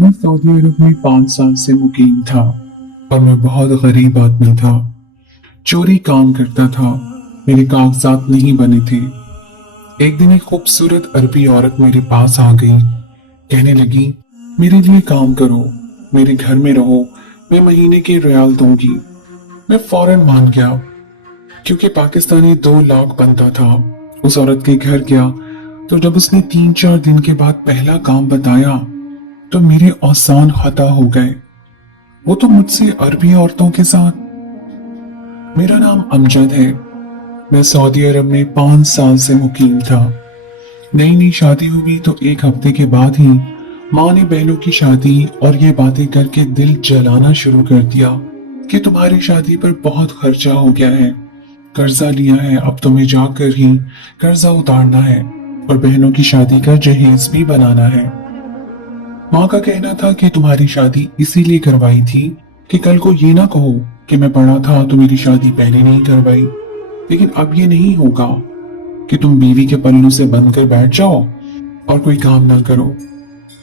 मैं सऊदी अरब में 5 साल से मुकीम था और मैं बहुत गरीब आदमी था। चोरी काम करता था। मेरे कागजात नहीं बने थे। एक दिन एक खूबसूरत अरबी औरत मेरे पास आ गई। कहने लगी, मेरे लिए काम करो, मेरे घर में रहो, मैं महीने के रियाल दूंगी। मैं फौरन मान गया क्योंकि पाकिस्तानी 2 लाख बनता था। उस औरत के घर गया तो जब उसने 3-4 दिन के बाद पहला काम बताया तो मेरे औसान खता हो गए। वो तो मुझसे अरबी औरतों के साथ। मेरा नाम अमजद है। मैं सऊदी अरब में 5 साल से मुकीम था। नई नई शादी हुई तो एक हफ्ते के बाद ही माँ ने बहनों की शादी और ये बातें करके दिल जलाना शुरू कर दिया कि तुम्हारी शादी पर बहुत खर्चा हो गया है, कर्जा लिया है, अब तुम्हें जाकर ही कर्जा उतारना है और बहनों की शादी का जहेज भी बनाना है। माँ का कहना था कि तुम्हारी शादी इसीलिए करवाई थी कि कल को ये ना कहो कि मैं पढ़ा था तो मेरी शादी पहले नहीं करवाई। लेकिन अब ये नहीं होगा कि तुम बीवी के पल्लू से बंध कर बैठ जाओ और कोई काम ना करो।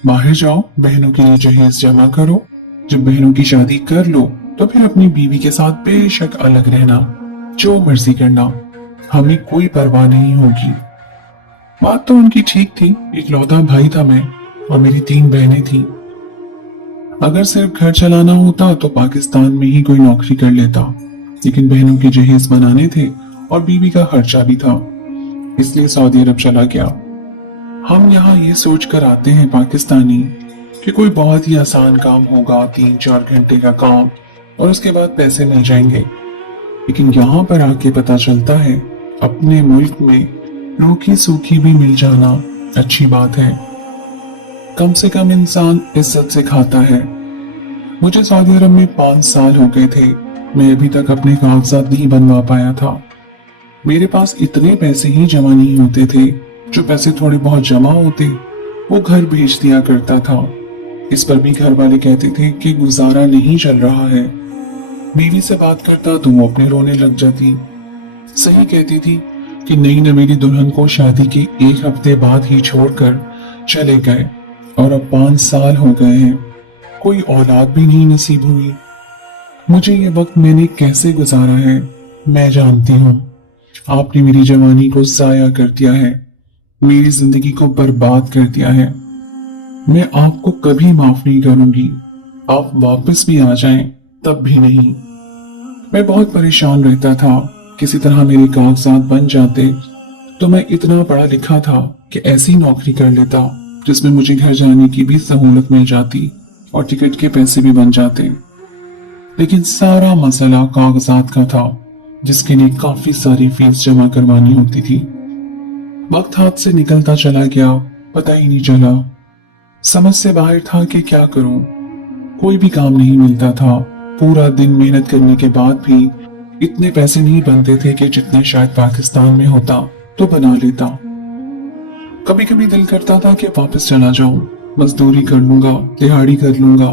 बाहर जाओ, बहनों के लिए जहेज जमा करो। जब बहनों की शादी कर लो तो फिर अपनी बीवी के साथ बेशक अलग रहना, जो मर्जी करना, हमें कोई परवाह नहीं होगी। बात तो उनकी ठीक थी। इकलौता भाई था मैं और मेरी 3 बहनें थी। अगर सिर्फ घर चलाना होता तो पाकिस्तान में ही कोई नौकरी कर लेता, लेकिन बहनों के जहेज बनाने थे और बीवी का खर्चा भी था, इसलिए सऊदी अरब चला गया। हम यहाँ ये सोच कर आते हैं पाकिस्तानी कि कोई बहुत ही आसान काम होगा, 3-4 घंटे का काम, और उसके बाद पैसे मिल जाएंगे। लेकिन यहाँ पर आके पता चलता है अपने मुल्क में रूखी सूखी भी मिल जाना अच्छी बात है। कम से कम इंसान इज्जत से खाता है। मुझे सऊदी अरब में 5 साल हो गए थे। मैं अभी तक अपने कागजात नहीं बनवा पाया था। मेरे पास इतने पैसे ही जमा नहीं होते थे। जो पैसे थोड़े बहुत जमा होते वो घर भेज दिया करता था। इस पर भी घर वाले कहते थे कि गुजारा नहीं चल रहा है। बीवी से बात करता तो वो अपने रोने लग जाती। सही कहती थी कि नई नवेली दुल्हन को शादी के एक हफ्ते बाद ही छोड़कर चले गए और अब 5 साल हो गए हैं, कोई औलाद भी नहीं नसीब हुई। मुझे ये वक्त मैंने कैसे गुजारा है मैं जानती हूँ। आपने मेरी जवानी को जाया कर दिया है, मेरी जिंदगी को बर्बाद कर दिया है। मैं आपको कभी माफ नहीं करूंगी। आप वापस भी आ जाएं तब भी नहीं। मैं बहुत परेशान रहता था। किसी तरह मेरे कागजात बन जाते तो मैं इतना पढ़ा लिखा था कि ऐसी नौकरी कर लेता जिसमें मुझे घर जाने की भी सहूलत मिल जाती और टिकट के पैसे भी बन जाते। लेकिन सारा मसला कागजात का था, जिसके लिए काफी सारी फीस जमा करवानी होती थी। वक्त हाथ से निकलता चला गया, पता ही नहीं चला। समझ से बाहर था कि क्या करूं। कोई भी काम नहीं मिलता था। पूरा दिन मेहनत करने के बाद भी इतने पैसे नहीं बनते थे कि जितने शायद पाकिस्तान में होता तो बना लेता। कभी कभी दिल करता था कि वापस चला जाऊं, मजदूरी कर लूंगा, दिहाड़ी कर लूंगा,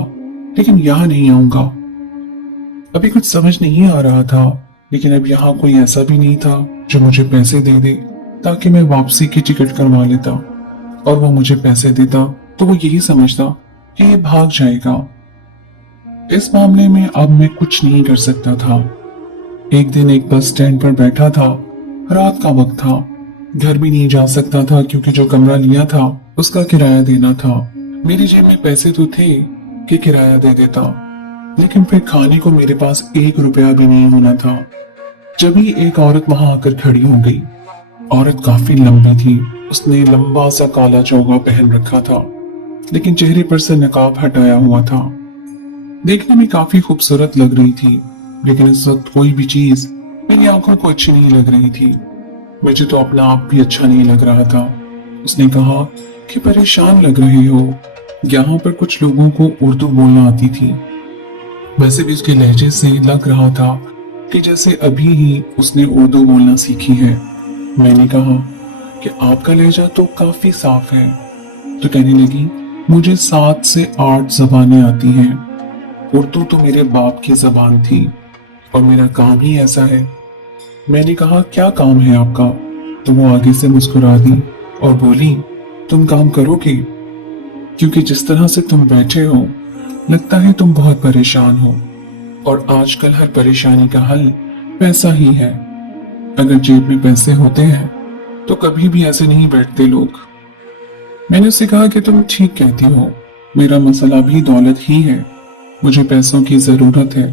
लेकिन यहाँ नहीं आऊंगा। अभी कुछ समझ नहीं आ रहा था, लेकिन अब यहाँ कोई ऐसा भी नहीं था जो मुझे पैसे दे दे ताकि मैं वापसी की टिकट करवा लेता, और वो मुझे पैसे देता तो वो यही समझता कि ये भाग जाएगा। इस मामले में अब मैं कुछ नहीं कर सकता था। एक दिन एक बस स्टैंड पर बैठा था। रात का वक्त था। घर भी नहीं जा सकता था क्योंकि जो कमरा लिया था उसका किराया देना था। मेरी जेब में पैसे तो थे कि किराया दे देता, लेकिन फिर खाने को मेरे पास 1 रुपया भी नहीं होना था। जब ही एक औरत वहां आकर खड़ी हो गई। औरत काफी लंबी थी। उसने लंबा सा काला चोगा पहन रखा था, लेकिन चेहरे पर से नकाब हटाया हुआ था। देखने में काफी खूबसूरत लग रही थी, लेकिन इस वक्त कोई भी चीज मेरी आंखों को अच्छी नहीं लग रही थी। मुझे तो अपना आप भी अच्छा नहीं लग रहा था। उसने कहा कि परेशान लग रहे हो। यहाँ पर कुछ लोगों को उर्दू बोलना आती थी। वैसे भी उसके लहजे से लग रहा था कि जैसे अभी ही उसने उर्दू बोलना सीखी है। मैंने कहा कि आपका लहजा तो काफी साफ है। तो कहने लगी, मुझे 7 से 8 जबानें आती हैं। उर्दू तो मेरे बाप की जबान थी और मेरा काम ही ऐसा है। मैंने कहा, क्या काम है आपका? तो वो आगे से मुस्कुरा दी और बोली, तुम काम करोगे? क्योंकि जिस तरह से तुम बैठे हो लगता है तुम बहुत परेशान हो, और आजकल हर परेशानी का हल पैसा ही है। अगर जेब में पैसे होते हैं तो कभी भी ऐसे नहीं बैठते लोग। मैंने उससे कहा कि तुम ठीक कहती हो, मेरा मसला भी दौलत ही है। मुझे पैसों की जरूरत है,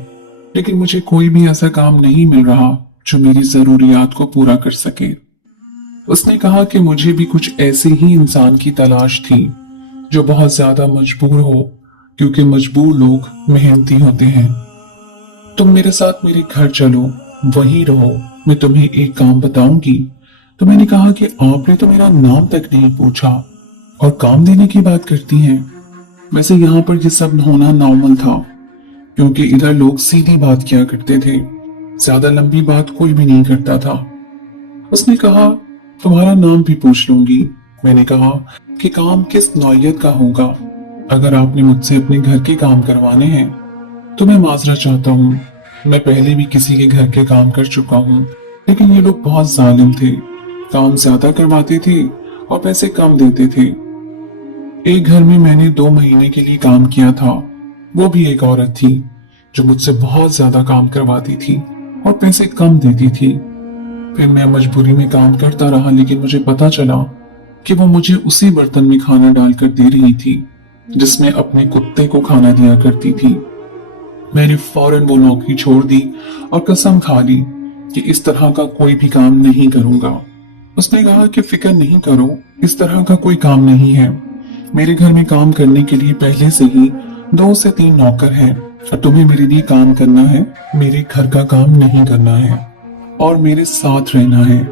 लेकिन मुझे कोई भी ऐसा काम नहीं मिल रहा जो मेरी जरूरियात को पूरा कर सके। उसने कहा कि मुझे भी कुछ ऐसे ही इंसान की तलाश थी जो बहुत ज्यादा मजबूर हो, क्योंकि मजबूर लोग मेहनती होते हैं। तुम मेरे साथ मेरे घर चलो, वहीं रहो, मैं तुम्हें एक काम बताऊंगी। तो मैंने कहा कि आपने तो मेरा नाम तक नहीं पूछा और काम देने की बात करती हैं। वैसे यहाँ पर ये सब होना नॉर्मल था, क्योंकि इधर लोग सीधी बात किया करते थे, ज्यादा लंबी बात कोई भी नहीं करता था। उसने कहा तुम्हारा नाम भी पूछ लूंगी। मैंने कहा कि काम किस नौयत का होगा। अगर आपने मुझसे अपने घर के काम करवाने हैं तो मैं माजरा चाहता हूँ। मैं पहले भी किसी के घर के काम कर चुका हूँ, लेकिन ये लोग बहुत जालिम थे, काम ज्यादा करवाते थे और पैसे कम देते थे। एक घर में मैंने 2 महीने के लिए काम किया था। वो भी एक औरत थी जो मुझसे बहुत ज्यादा काम करवाती थी और पैसे कम देती थी। फिर मैं मजबूरी में काम करता रहा, लेकिन मुझे पता चला कि वो मुझे उसी बर्तन में खाना डालकर दे रही थी जिसमें अपने कुत्ते को खाना दिया करती थी। मैंने फौरन वो नौकरी छोड़ दी और कसम खा ली कि इस तरह का कोई भी काम नहीं करूंगा। उसने कहा कि फिक्र नहीं करो, इस तरह का कोई काम नहीं है। मेरे घर में काम करने के लिए पहले से ही 2 से 3 नौकर हैं और तुम्हें मेरे लिए काम करना है, मेरे घर का काम नहीं करना है और मेरे साथ रहना है।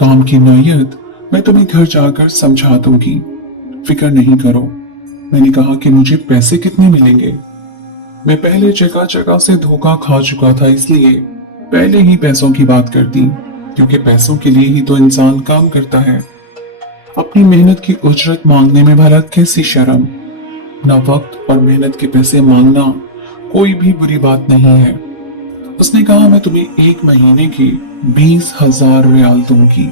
काम की नौयत मैं तुम्हें घर जाकर समझा दूंगी, फिक्र नहीं करो। मैंने कहा कि मुझे पैसे कितने मिलेंगे। मैं पहले जगह जगह से धोखा खा चुका था, इसलिए पहले ही पैसों की बात कर दी, क्योंकि पैसों के लिए ही तो इंसान काम करता है। अपनी मेहनत की उजरत मांगने में भला कैसी शर्म। ना वक्त और मेहनत के पैसे मांगना कोई भी बुरी बात नहीं है। उसने कहा मैं तुम्हें 1 महीने के 20,000 रियाल दूंगी।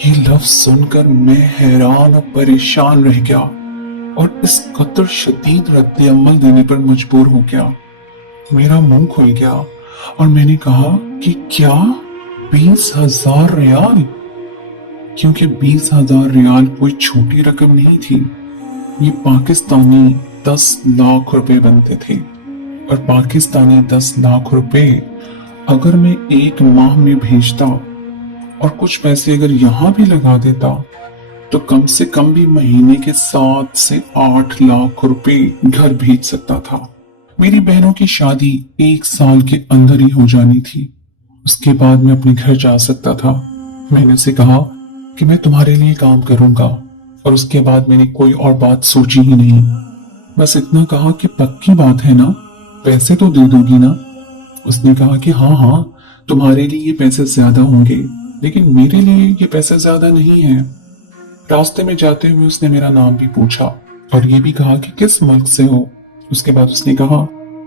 ये लफ्ज सुनकर मैं हैरान और परेशान रह गया और इस कदर शदीद रद्द अमल देने पर मजबूर हो गया। मेरा मुंह खुल गया और मैंने कहा कि क्या 20,000 रियाल? क्योंकि 20,000 रियाल कोई छोटी रकम नहीं थी। ये पाकिस्तानी 10 लाख रुपए बनते थे, और पाकिस्तानी 10 लाख रुपए अगर मैं 1 माह में भेजता और कुछ पैसे अगर यहाँ भी लगा देता तो कम से कम भी महीने के 7 से 8 लाख रुपए घर भेज सकता था। मेरी बहनों की शादी 1 साल के अंदर ही हो जानी थी, उसके बाद मैं अपने घर जा सकता था। मैंने उसे कहा कि मैं तुम्हारे लिए काम करूंगा, और उसके बाद मैंने कोई और बात सोची ही नहीं। बस इतना कहा कि पक्की बात है ना, पैसे तो दे दोगी ना? उसने कहा कि हाँ हाँ, तुम्हारे लिए ये पैसे ज्यादा होंगे, लेकिन मेरे लिए ये पैसे ज्यादा नहीं है। रास्ते में जाते हुए उसने मेरा नाम भी पूछा और ये भी कहा कि किस मुल्क से हो। उसके बाद उसने कहा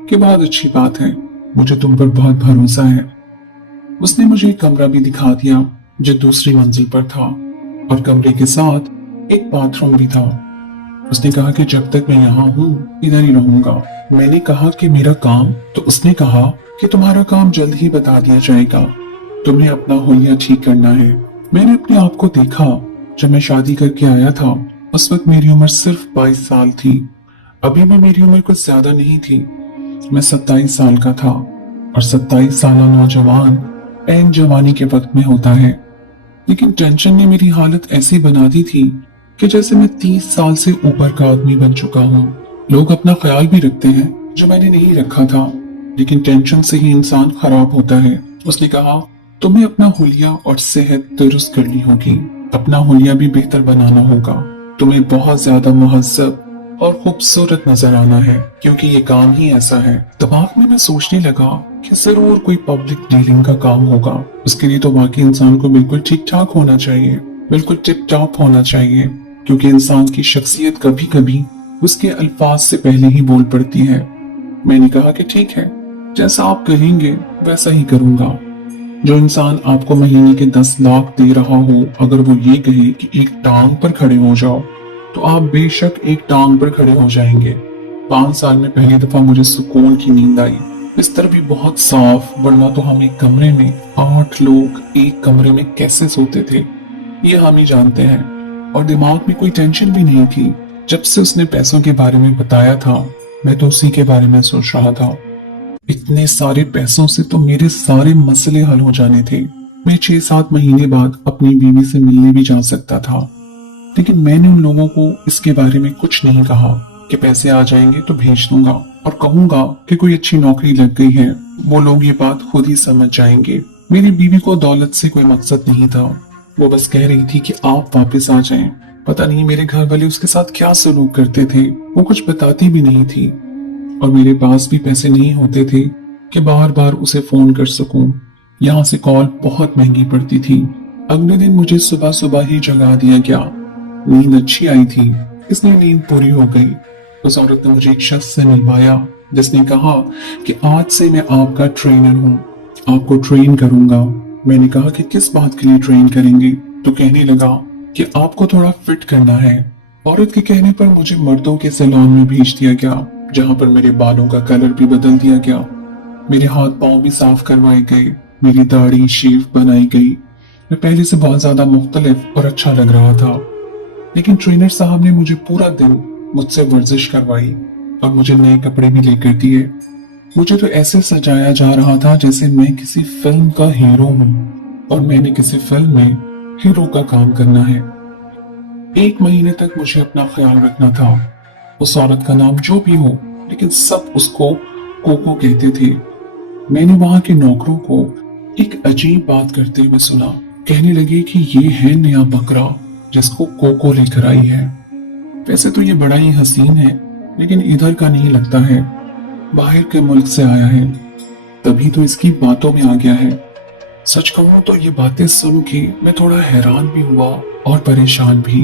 कि बहुत अच्छी बात है, मुझे तुम पर बहुत भरोसा है। उसने मुझे एक कमरा भी दिखा दिया जो दूसरी मंजिल पर था, और कमरे के साथ एक बाथरूम भी था। उसने कहा कि जब तक मैं यहाँ हूँ इधर ही रहूंगा। मैंने कहा कि मेरा काम? तो उसने कहा कि तुम्हारा काम जल्द ही बता दिया जाएगा, तुम्हें अपना हुलिया ठीक करना है। मैंने अपने आप को देखा जब मैं शादी करके आया था। उस वक्त मेरी उम्र सिर्फ 22 साल थी। अभी भी मेरी उम्र कुछ ज्यादा नहीं थी, मैं 27 साल का था, और 27 साल नौजवान ऐन जवानी के वक्त में होता है। लेकिन टेंशन ने मेरी हालत ऐसी बना दी थी कि जैसे मैं 30 साल से ऊपर का आदमी बन चुका हूँ। लोग अपना ख्याल भी रखते हैं जो मैंने नहीं रखा था, लेकिन टेंशन से ही इंसान खराब होता है। उसने कहा तुम्हें अपना हुलिया और सेहत दुरुस्त करनी होगी, अपना हुलिया भी बेहतर बनाना होगा। तुम्हें बहुत ज्यादा मुहज्जब और खूबसूरत नजर आना है, क्योंकि ये काम ही ऐसा है। दिमाग में मैं सोचने लगा कि जरूर कोई पब्लिक डीलिंग का काम होगा। उसके लिए तो बाकी इंसान को बिल्कुल ठीक ठाक होना चाहिए, बिल्कुल टिप टॉप होना चाहिए, क्योंकि इंसान की शख्सियत कभी कभी उसके अल्फाज से पहले ही बोल पड़ती है। मैंने कहा कि ठीक है, जैसा आप कहेंगे वैसा ही करूंगा। जो इंसान आपको महीने के 10 लाख दे रहा हो, अगर वो ये कहे कि एक टांग पर खड़े हो जाओ, तो आप बेशक एक टांग पर खड़े हो जाएंगे। 5 साल में पहली दफा मुझे सुकून की नींद आई। बिस्तर भी बहुत साफ, वरना तो हम एक कमरे में 8 लोग एक कमरे में कैसे सोते थे ये हम ही जानते हैं। और दिमाग में कोई टेंशन भी नहीं थी। जब से उसने पैसों के बारे में बताया था, मैं तो उसी के बारे में सोच रहा था। इतने सारे पैसों से तो मेरे सारे मसले हल हो जाने थे। मैं 6-7 महीने बाद अपनी बीवी से मिलने भी जा सकता था। लेकिन मैंने उन लोगों को इसके बारे में कुछ नहीं कहा कि पैसे आ जाएंगे तो भेज दूंगा और कहूंगा कि कोई अच्छी नौकरी लग गई है। वो लोग ये बात खुद ही समझ जाएंगे। मेरी बीवी को दौलत से कोई मकसद नहीं था। वो बस कह रही थी कि आप वापस आ जाएं। पता नहीं मेरे घर वाले उसके साथ क्या सलूक करते थे। वो कुछ बताती भी नहीं थी और मेरे पास भी पैसे नहीं होते थे कि बार बार उसे फोन कर सकूं। यहाँ से कॉल बहुत महंगी पड़ती थी। अगले दिन मुझे सुबह सुबह ही जगा दिया गया। नींद अच्छी आई थी, इसलिए नींद पूरी हो गई। उस औरत ने मुझे एक शख्स से मिलवाया जिसने कहा कि आज से मैं आपका ट्रेनर हूँ, आपको ट्रेन करूंगा। मैंने कहा कि किस बात के लिए ट्रेन करेंगे? तो कहने लगा कि आपको थोड़ा फिट करना है। औरत के कहने पर मुझे मर्दों के सैलून में भेज दिया गया, जहां पर मेरे बालों का कलर भी बदल दिया गया, मेरे हाथ पांव भी साफ करवाए गए, मेरी दाढ़ी शेव बनाई गई। मैं पहले से बहुत ज्यादा मुख्तलिफ और अच्छा लग रहा था। लेकिन ट्रेनर साहब ने मुझे पूरा दिन मुझसे वर्जिश करवाई और मुझे नए कपड़े भी लेकर दिए। मुझे तो ऐसे सजाया जा रहा था जैसे मैं किसी फिल्म का हीरो हूँ और मैंने किसी फिल्म में हीरो का काम करना है। 1 महीने तक मुझे अपना ख्याल रखना था। उस औरत का नाम जो भी हो, लेकिन सब उसको कोको कहते थे। मैंने वहां के नौकरों को एक अजीब बात करते हुए सुना। कहने लगे कि ये है नया बकरा जिसको कोको लेकर आई है। वैसे तो ये बड़ा ही हसीन है, लेकिन इधर का नहीं लगता है, बाहर के मुल्क से आया है, तभी तो इसकी बातों में आ गया है। सच कहूं तो ये बातें सुन के मैं थोड़ा हैरान भी हुआ और परेशान भी।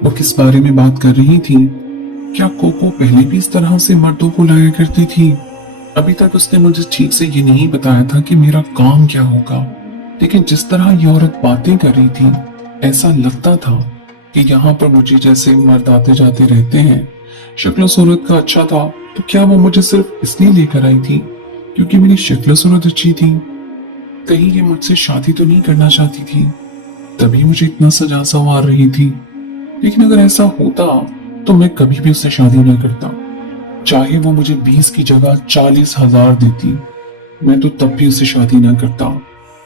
वो किस बारे में बात कर रही थी? क्या कोको पहले भी इस तरह से मर्दों को लाया करती थी? अभी तक उसने मुझे ठीक से ये नहीं बताया था कि मेरा काम क्या होगा। लेकिन जिस तरह ये औरत बातें कर रही थी, ऐसा लगता था कि यहाँ पर मुझे जैसे मर्द आते जाते रहते हैं। शक्ल सूरत का अच्छा था, तो क्या वो मुझे सिर्फ इसलिए लेकर आई थी क्योंकि मेरी शक्ल सूरत अच्छी थी? कहीं ये मुझसे शादी तो नहीं करना चाहती थी, तभी मुझे इतना सजा संवार रही थी। लेकिन अगर ऐसा होता तो मैं कभी भी उससे शादी न करता। चाहे वो मुझे 20 की जगह 40,000 देती, मैं तो तब भी उससे शादी न करता।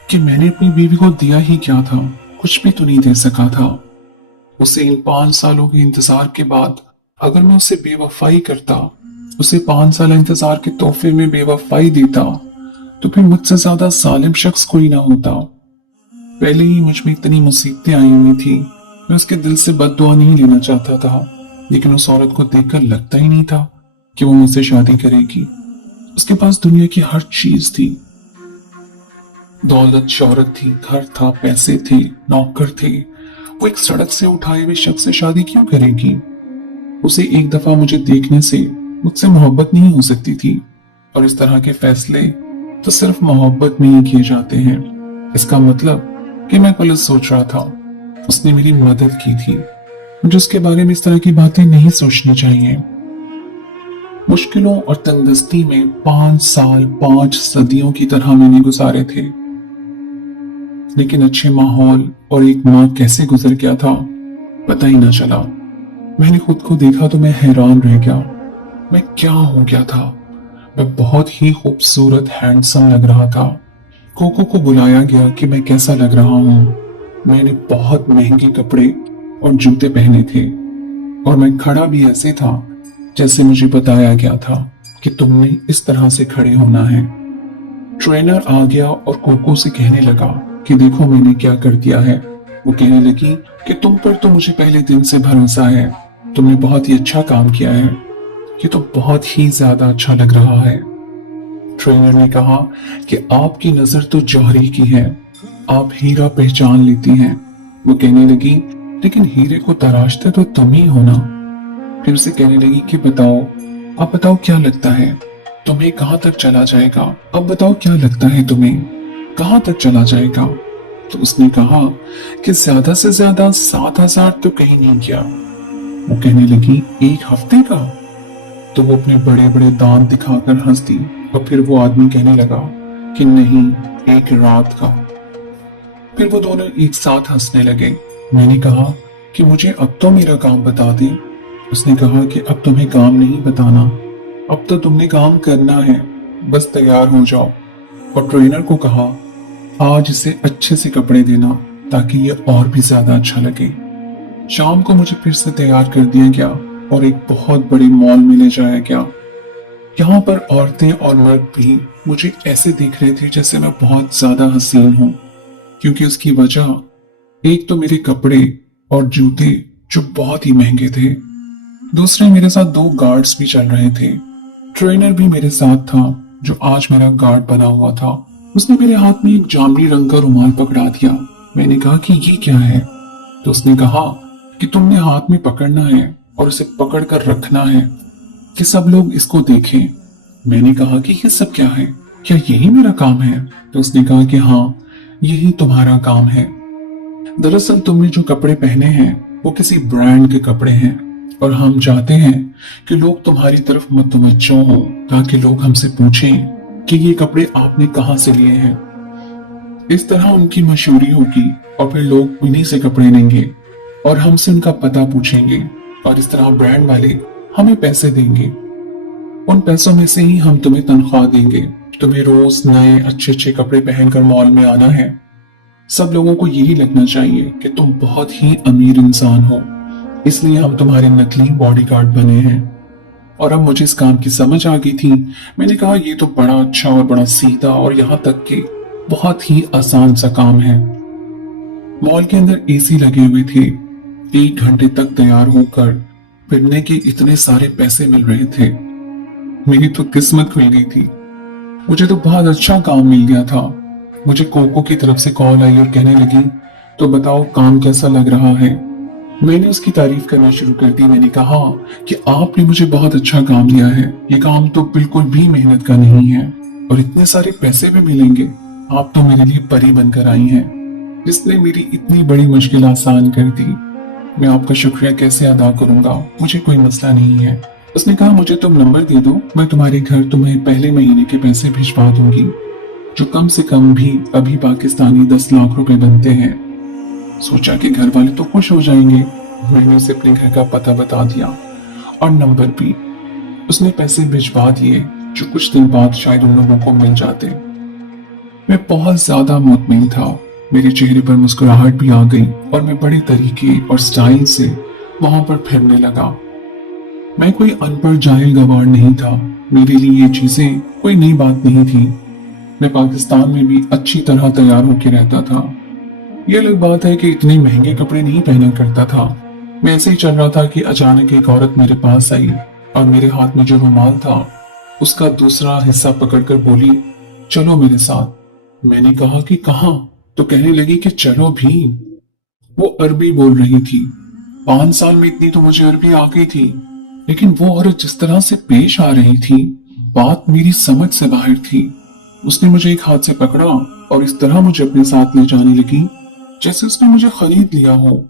कि मैंने अपनी बीवी को दिया ही क्या था? कुछ भी तो नहीं दे सका था। उसे इन 5 सालों के इंतजार के बाद अगर मैं उसे बेवफाई करता, उसे 5 साल इंतजार के तोहफे में बेवफाई देता, तो फिर मुझसे ज्यादा जालिम शख्स कोई ना होता। पहले ही मुझ में इतनी मुसीबतें आई हुई थी। मैं उसके दिल से बद्दुआ नहीं लेना चाहता था, लेकिन उस औरत को देखकर लगता ही नहीं था कि वो मुझसे शादी करेगी। उसके पास दुनिया की हर चीज थी, दौलत शौहरत थी, घर था, पैसे थे, नौकर थे। वो एक सड़क से उठाए हुए शख्स से शादी क्यों करेगी? उसे एक दफा मुझे देखने से मुझसे मोहब्बत नहीं हो सकती थी, और इस तरह के फैसले तो सिर्फ मोहब्बत में ही किए जाते हैं। इसका मतलब कि मैं गलत सोच रहा था। उसने मेरी मदद की थी। मुझे उसके बारे में इस तरह की बातें नहीं सोचनी चाहिए। मुश्किलों और तंगदस्ती में 5 साल 5 सदियों की तरह मैंने गुजारे थे, लेकिन अच्छे माहौल और एक माँ कैसे गुजर गया था पता ही ना चला। मैंने खुद को देखा तो मैं हैरान रह गया। मैं क्या हो गया था? मैं बहुत ही खूबसूरत हैंडसम लग रहा था। कोको को बुलाया गया कि मैं कैसा लग रहा हूँ। मैंने बहुत महंगे कपड़े और जूते पहने थे और मैं खड़ा भी ऐसे था जैसे मुझे बताया गया था कि तुमने इस तरह से खड़े होना है। ट्रेनर आ गया और कोको से कहने लगा कि देखो मैंने क्या कर दिया है। वो कहने लगी कि तुम पर तो मुझे पहले दिन से भरोसा है, तुमने बहुत ही अच्छा काम किया है, ये तो बहुत ही ज्यादा अच्छा लग रहा है। ट्रेनर ने कहा कि आपकी नजर तो जौहरी की है, आप हीरा पहचान लेती हैं। वो कहने लगी लेकिन हीरे को तराशते तो तुम ही हो ना। फिर से कहने लगी कि बताओ, अब बताओ क्या लगता है तुम्हें कहां तक चला जाएगा? अब बताओ क्या लगता है तुम्हें कहां तक चला जाएगा? तो उसने कहा कि ज्यादा से ज्यादा 7,000 तो कहीं नहीं गया। वो कहने लगी, 1 हफ्ते का? तो वो अपने बड़े बड़े दांत दिखाकर हंस दी और फिर वो आदमी कहने लगा कि नहीं, 1 रात का। फिर वो दोनों एक साथ हंसने लगे। मैंने कहा कि मुझे अब तो मेरा काम बता दे। उसने कहा कि अब तुम्हें काम नहीं बताना, अब तो तुमने काम करना है, बस तैयार हो जाओ। और ट्रेनर को कहा, आज इसे अच्छे से कपड़े देना ताकि ये और भी ज्यादा अच्छा लगे। शाम को मुझे फिर से तैयार कर दिया गया और एक बहुत बड़े मॉल में ले जाया गया। यहाँ पर औरतें और मर्द भी मुझे ऐसे देख रहे थे जैसे मैं बहुत ज्यादा हसीन हूँ, क्योंकि उसकी वजह एक तो मेरे कपड़े और जूते जो बहुत ही महंगे थे, दूसरे मेरे साथ 2 गार्ड्स भी चल रहे थे। ट्रेनर भी मेरे साथ था जो आज मेरा गार्ड बना हुआ था। उसने मेरे हाथ में एक जामुनी रंग का रुमाल पकड़ा दिया। मैंने कहा कि ये क्या है? तो उसने कहा कि तुमने हाथ में पकड़ना है और उसे पकड़ कर रखना है कि सब लोग इसको देखें। मैंने कहा कि ये सब क्या है, क्या यही मेरा काम है? तो उसने कहा कि हाँ, यही तुम्हारा काम है। दरअसल तुमने जो कपड़े पहने हैं वो किसी ब्रांड के कपड़े हैं और हम चाहते हैं कि लोग तुम्हारी तरफ मुतवज्जो हो, ताकि लोग हमसे पूछें कि ये कपड़े आपने कहां से लिए हैं। इस तरह उनकी मशहूरी होगी और फिर लोग उन्हीं से कपड़े लेंगे और हमसे उनका पता पूछेंगे और इस तरह ब्रांड वाले हमें पैसे देंगे। उन पैसों में से ही हम तुम्हें तनख्वाह देंगे। तुम्हें रोज नए अच्छे अच्छे कपड़े पहनकर मॉल में आना है। सब लोगों को यही लगना चाहिए कि तुम बहुत ही अमीर इंसान हो, इसलिए हम तुम्हारे नकली बॉडीगार्ड बने हैं। और अब मुझे इस काम की समझ आ गई थी। मैंने कहा ये तो बड़ा अच्छा और बड़ा सीधा और यहाँ तक कि बहुत ही आसान सा काम है। मॉल के अंदर एसी लगे हुए थे। 1 घंटे तक तैयार होकर फिरने के इतने सारे पैसे मिल रहे थे। मेरी तो किस्मत खुल गई थी। मुझे तो बहुत अच्छा काम मिल गया था। मुझे कोको की तरफ से कॉल आई और कहने लगी, तो बताओ काम कैसा लग रहा है? मैंने उसकी तारीफ करना शुरू कर दी। मैंने कहा कि आपने मुझे बहुत अच्छा काम दिया है। ये काम तो बिल्कुल भी मेहनत का नहीं है और इतने सारे पैसे भी मिलेंगे। आप तो मेरे लिए परी बनकर आई हैं, जिसने मेरी इतनी बड़ी मुश्किल आसान कर दी। मैं आपका शुक्रिया कैसे अदा करूंगा? मुझे कोई मसला नहीं है। उसने कहा, मुझे तुम नंबर दे दो, मैं तुम्हारे घर तुम्हें पहले महीने के पैसे भिजवा दूंगी, जो कम से कम भी अभी पाकिस्तानी 10 लाख रुपए बनते हैं। सोचा कि घर वाले तो खुश हो जाएंगे। मैंने उसे अपने घर का पता बता दिया और नंबर भी। उसने पैसे भिजवा दिए, जो कुछ दिन बाद शायद उन लोगों को मिल जाते। मैं बहुत ज्यादा मुतमिन था। मेरे चेहरे पर मुस्कुराहट भी आ गई और मैं बड़े तरीके और स्टाइल से वहां पर फिरने लगा। मैं कोई अनपढ़ जाहिल गवार नहीं था। मेरे लिए ये चीजें कोई नई बात नहीं थी। मैं पाकिस्तान में भी अच्छी तरह तैयार होकर रहता था। यह अलग बात है कि इतने महंगे कपड़े नहीं पहना करता था। मैं ऐसे ही चल रहा था कि अचानक एक औरत मेरे पास आई और मेरे हाथ में जो रुमाल था उसका दूसरा हिस्सा पकड़कर बोली, चलो मेरे साथ। मैंने कहा कि कहाँ? तो कहने लगी कि चलो भी। वो अरबी बोल रही थी। 5 साल में इतनी तो मुझे अरबी आ गई थी, लेकिन वो औरत जिस तरह से पेश आ रही थी, बात मेरी समझ से बाहर थी। उसने मुझे एक हाथ से पकड़ा और इस तरह मुझे अपने साथ ले जाने लगी जैसे उसने मुझे खरीद लिया हो।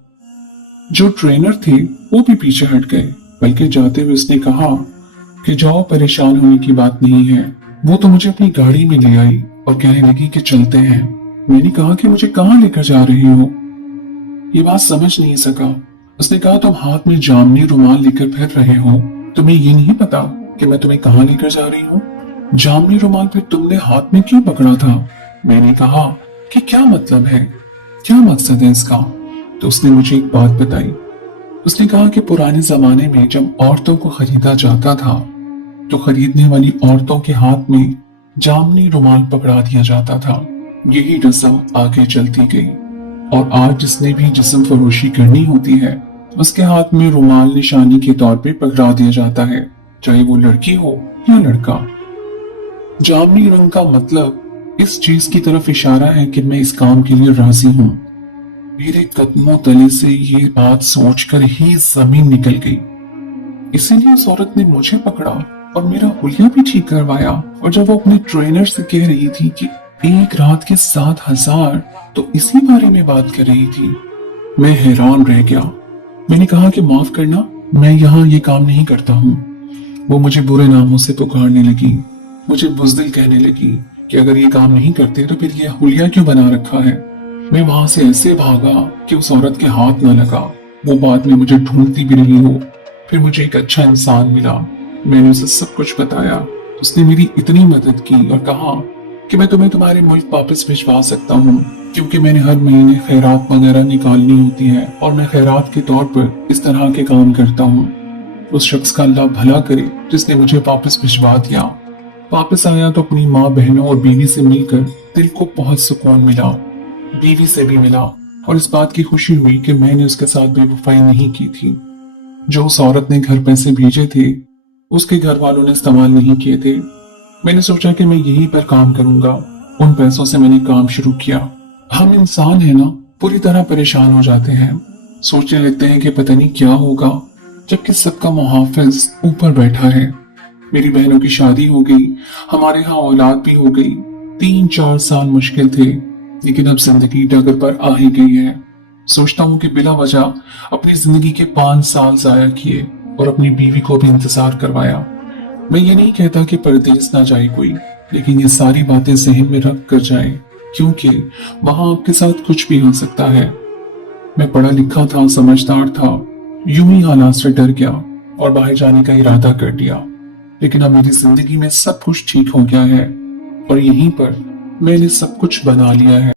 जो ट्रेनर थे वो भी पीछे हट गए, बल्कि जाते हुए उसने कहा कि जाओ, परेशान होने की बात नहीं है। वो तो मुझे अपनी गाड़ी में ले आई और कहने लगी कि चलते हैं। मैंने कहा कि मुझे कहाँ लेकर जा रही हो? ये बात समझ नहीं सका। उसने कहा, तुम हाथ में जामुनी रुमाल लेकर फिर रहे हो, तुम्हें ये नहीं पता कि मैं तुम्हें कहाँ लेकर जा रही हूँ? जामुनी रुमाल फिर तुमने हाथ में क्यों पकड़ा था? मैंने कहा कि क्या मतलब है, क्या मकसद है इसका? तो उसने मुझे एक बात बताई। उसने कहा कि पुराने जमाने में जब औरतों को खरीदा जाता था तो खरीदने वाली औरतों के हाथ में जामुनी रुमाल पकड़ा दिया जाता था। यही रस्म आगे चलती गई और आज जिसने भी जिस्म फरोशी करनी होती है उसके हाथ में रुमाल निशानी के तौर पे पकड़ा दिया जाता है, चाहे वो लड़की हो या लड़का। जामुनी रंग का मतलब इस चीज की तरफ इशारा है कि मैं इस काम के लिए राजी हूँ। मेरे कदमों तले से ये बात सोचकर ही जमीन निकल गई। इसीलिए उस औरत ने मुझे पकड़ा और मेरा हुलिया भी ठीक करवाया। और जब वो अपने ट्रेनर से कह रही थी कि 1 रात के 7,000, तो इसी बारे में बात कर रही थी। मैं हैरान रह गया। मैंने कहा कि माफ करना, मैं यहाँ ये काम नहीं करता हूँ। वो मुझे बुरे नामों से पुकारने लगी, मुझे बुज़दिल कहने लगी कि अगर ये काम नहीं करते तो फिर ये हुलिया क्यों बना रखा है। मैं वहां से ऐसे भागा कि उस औरत के हाथ न लगा। वो बाद में मुझे ढूंढती भी रही हो। फिर मुझे एक अच्छा इंसान मिला, मैंने उसे सब कुछ बताया। उसने मेरी इतनी मदद की और कहा कि मैं तुम्हें तुम्हारे मुल्क वापस भिजवा सकता हूँ, क्योंकि मैंने हर महीने खैरात वगैरह निकालनी होती है और मैं खैरात के तौर पर इस तरह के काम करता हूँ। उस शख्स का अल्लाह भला करे जिसने मुझे वापस भिजवा दिया। वापस आया तो अपनी माँ, बहनों और बीवी से मिलकर दिल को बहुत सुकून मिला। बीवी से भी मिला और इस बात की खुशी हुई कि मैंने उसके साथ बेवफाई नहीं की थी। जो उस औरत ने घर पैसे भेजे थे उसके घर वालों ने इस्तेमाल नहीं किए थे। मैंने सोचा कि मैं यहीं पर काम करूंगा। उन पैसों से मैंने काम शुरू किया। हम इंसान है ना, पूरी तरह परेशान हो जाते हैं, सोचने लगते हैं कि पता नहीं क्या होगा, जबकि सबका मुहाफिज ऊपर बैठा है। मेरी बहनों की शादी हो गई, हमारे यहाँ औलाद भी हो गई। 3-4 साल मुश्किल थे, लेकिन अब जिंदगी डगर पर आ ही गई है। सोचता हूँ कि बिला वजह अपनी जिंदगी के 5 साल जाया किए और अपनी बीवी को भी इंतजार करवाया। मैं ये नहीं कहता कि परदेस ना जाए कोई, लेकिन ये सारी बातें जहन में रख कर जाए, क्योंकि वहां आपके साथ कुछ भी हो सकता है। मैं पढ़ा लिखा था, समझदार था, यूं ही हालात से डर गया और बाहर जाने का इरादा कर दिया। लेकिन अब मेरी जिंदगी में सब कुछ ठीक हो गया है और यहीं पर मैंने सब कुछ बना लिया है।